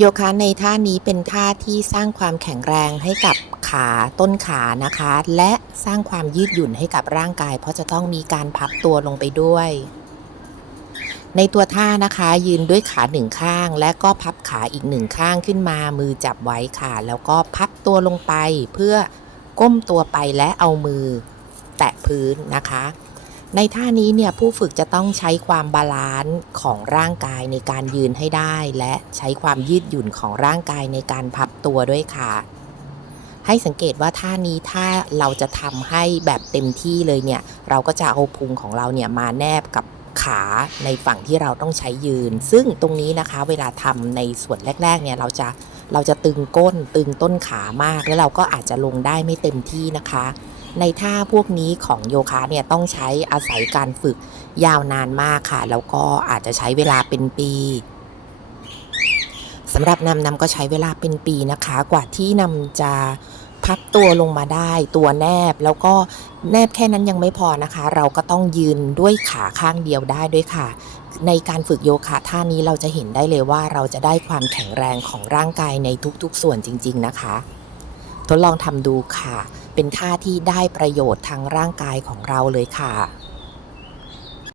โยคะในท่านี้เป็นท่าที่สร้างความแข็งแรงให้กับขาต้นขานะคะ และสร้างความยืดหยุ่นให้กับร่างกาย เพราะจะต้องมีการพับตัวลงไปด้วย ในตัวท่านะคะยืนด้วยขาหนึ่งข้าง และก็พับขาอีกหนึ่งข้างขึ้นมามือจับไว้ค่ะ แล้วก็พับตัวลงไปเพื่อก้มตัวไปและเอามือแตะพื้นนะคะ ในท่านี้เนี่ยผู้ฝึกจะต้องใช้ความบาลานซ์ของร่างกายในการยืนให้ได้ และใช้ความยืดหยุ่นของร่างกายในการพับตัวด้วยค่ะ ให้สังเกตว่าท่านี้ถ้าเราจะทำให้แบบเต็มที่เลยเนี่ย เราก็จะเอาพุงของเราเนี่ยมาแนบกับขาในฝั่งที่เราต้องใช้ยืน ซึ่งตรงนี้นะคะเวลาทำในส่วนแรก ๆ เนี่ยเราจะเราจะตึงก้นตึงต้นขามาก แล้วเราก็อาจจะลงได้ไม่เต็มที่นะคะ ในท่าพวกนี้ของโยคะเนี่ยต้องใช้อาศัยการฝึกยาวนานมากค่ะ แล้วก็อาจจะใช้เวลาเป็นปีสำหรับนำนำก็ใช้เวลาเป็นปีนะคะ กว่าที่นำจะพับตัวลงมาได้ตัวแนบแล้วก็แนบแค่นั้นยังไม่พอนะคะ เราก็ต้องยืนด้วยขาข้างเดียวได้ด้วยค่ะ ในการฝึกโยคะท่านี้เราจะเห็นได้เลยว่าเราจะได้ความแข็งแรงของร่างกายในทุกๆส่วนจริง ๆ นะคะ ทดลองทำดูค่ะ เป็นท่าที่ได้ประโยชน์ทางร่างกายของเราเลยค่ะ